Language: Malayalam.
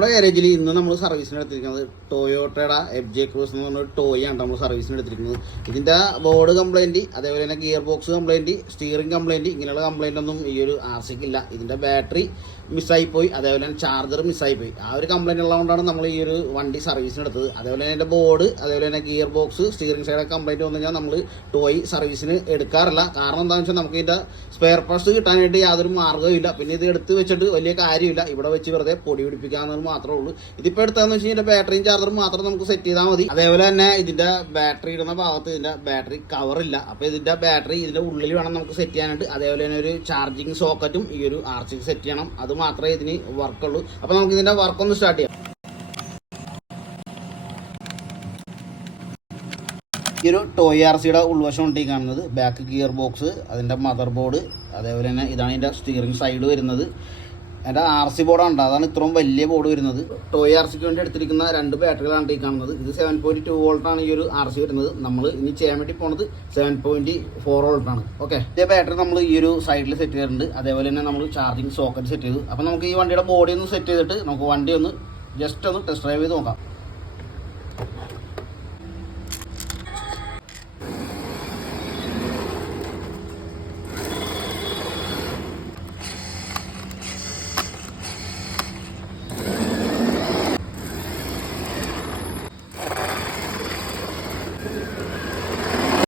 നമ്മുടെ ഗാരേജിൽ ഇന്ന് നമ്മൾ സർവീസിന് എടുത്തിരിക്കുന്നത് ടൊയോട്ടയുടെ FJ Cruise എന്ന് പറഞ്ഞ ടോയ് ആണ് നമ്മൾ സർവീസിന് എടുത്തിരിക്കുന്നത്. ഇതിൻ്റെ ബോർഡ് കംപ്ലൈൻറ്റ്, അതേപോലെ തന്നെ gear box complaint, steering complaint, ഇങ്ങനെയുള്ള കംപ്ലൈൻ്റ് ഒന്നും ഈ ഒരു RCക്ക് ഇല്ല. ഇതിൻ്റെ ബാറ്ററി മിസ്സായിപ്പോയി, അതേപോലെ തന്നെ ചാർജർ മിസ്സായിപ്പോയി. ആ ഒരു കംപ്ലൈൻറ്റ് ഉള്ളതുകൊണ്ടാണ് നമ്മൾ ഈ ഒരു വണ്ടി സർവീസിന് എടുത്തത്. അതേപോലെ തന്നെ എൻ്റെ ബോർഡ്, അതേപോലെ തന്നെ ഗിയർ ബോക്സ്, സ്റ്റിയറിംഗ് സൈഡൊക്കെ കംപ്ലൈൻറ്റ് വന്നു കഴിഞ്ഞാൽ നമ്മൾ ടോയ് സർവീസിന് എടുക്കാറില്ല. കാരണം എന്താണെന്ന് വെച്ചാൽ നമുക്ക് ഇതിൻ്റെ സ്പെയർ പാർട്സ് കിട്ടാനായിട്ട് യാതൊരു മാർഗ്ഗമില്ല. പിന്നെ ഇത് എടുത്ത് വെച്ചിട്ട് വലിയ കാര്യമില്ല, ഇവിടെ വെച്ച് വെറുതെ പൊടി പിടിപ്പിക്കാവുന്നത് മാത്രമേ ഉള്ളൂ. ഇതിപ്പോൾ എടുത്താന്ന് വെച്ച് കഴിഞ്ഞാൽ ബാറ്ററിയും ചാർജറും മാത്രം നമുക്ക് സെറ്റ് ചെയ്താൽ മതി. അതേപോലെ തന്നെ ഇതിൻ്റെ ബാറ്ററി ഇടുന്ന ഭാഗത്ത് ഇതിൻ്റെ ബാറ്ററി കവറില്ല. അപ്പോൾ ഇതിൻ്റെ ബാറ്ററി ഇതിൻ്റെ ഉള്ളിൽ വേണം നമുക്ക് സെറ്റ് ചെയ്യാനായിട്ട്. അതേപോലെ തന്നെ ഒരു ചാർജിങ് സോക്കറ്റും ഈ ഒരു RCക്ക് സെറ്റ് ചെയ്യണം. അത് മാത്രമേ ഇതിന് വർക്കുള്ളൂ. അപ്പോൾ നമുക്ക് ഇതിൻ്റെ വർക്കൊന്ന് സ്റ്റാർട്ട് ചെയ്യാം. ഈ ഒരു ടോയ് RCയുടെ ഉൾവശം ഉണ്ട് ഈ കാണുന്നത്. ബാക്ക് ഗിയർ ബോക്സ്, അതിൻ്റെ മദർ ബോർഡ്, അതേപോലെ തന്നെ ഇതാണ് ഇതിൻ്റെ സ്റ്റിയറിംഗ് സൈഡ് വരുന്നത്. എൻ്റെ RC ബോർഡാണ്, അതാണ് ഇത്രയും വലിയ ബോർഡ് വരുന്നത്. ടോയ് RCക്ക് വേണ്ടി എടുത്തിരിക്കുന്ന 2 ബാറ്ററികളാണ് ഈ കാണുന്നത്. ഇത് 7.2 വോൾട്ടാണ് ഈ ഒരു RC വരുന്നത്. നമ്മൾ ഇനി ചെയ്യാൻ വേണ്ടി പോണത് 7.4 വോൾട്ടാണ്. ഓക്കെ, ഇതേ ബാറ്ററി നമ്മൾ ഈ ഒരു സൈഡിൽ സെറ്റ് ചെയ്തിട്ടുണ്ട്. അതേപോലെ തന്നെ നമ്മൾ ചാർജിങ് സോക്കറ്റ് സെറ്റ് ചെയ്തു. അപ്പോൾ നമുക്ക് ഈ വണ്ടിയുടെ ബോഡി ഒന്ന് സെറ്റ് ചെയ്തിട്ട് നമുക്ക് വണ്ടി ഒന്ന് ജസ്റ്റ് ഒന്ന് ടെസ്റ്റ് ഡ്രൈവ് ചെയ്ത് നോക്കാം.